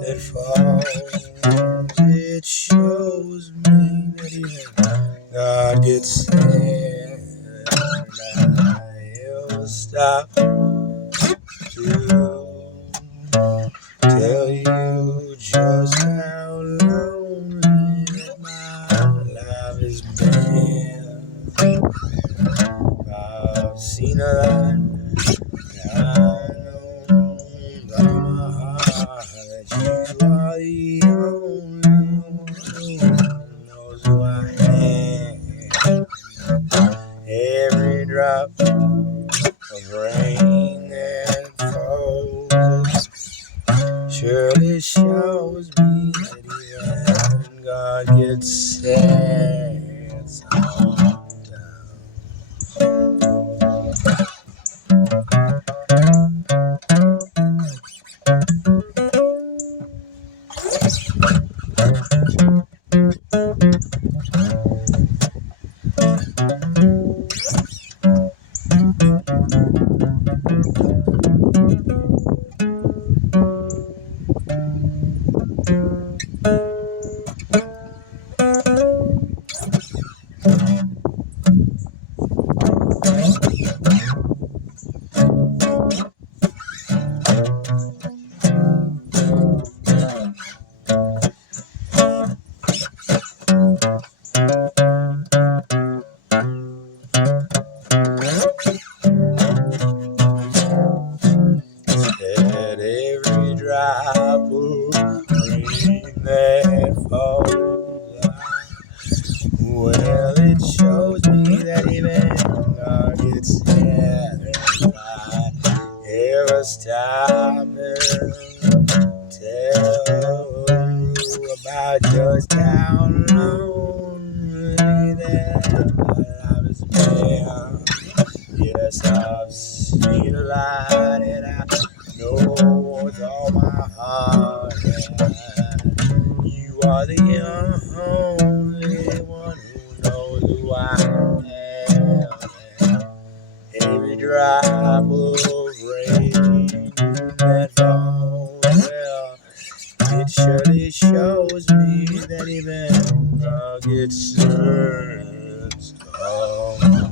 that falls. It shows me that even God gets scared, and I'll stop to tell you just how lonely that my life has been. I've seen a lot, I know by my heart that you are the only one who knows who I am. Every drop of rain that falls surely shows me that even God gets sad sometimes. At every drop of rain that falls, well, it shows me that even God gets sad. If I ever stop and tell you about just how lonely that my life has been. Yes, I've seen a lot, and I know with all my heart that you are the only one who knows who I am. And every drop of rain that falls, well, it surely shows me that even God gets hurt sometimes.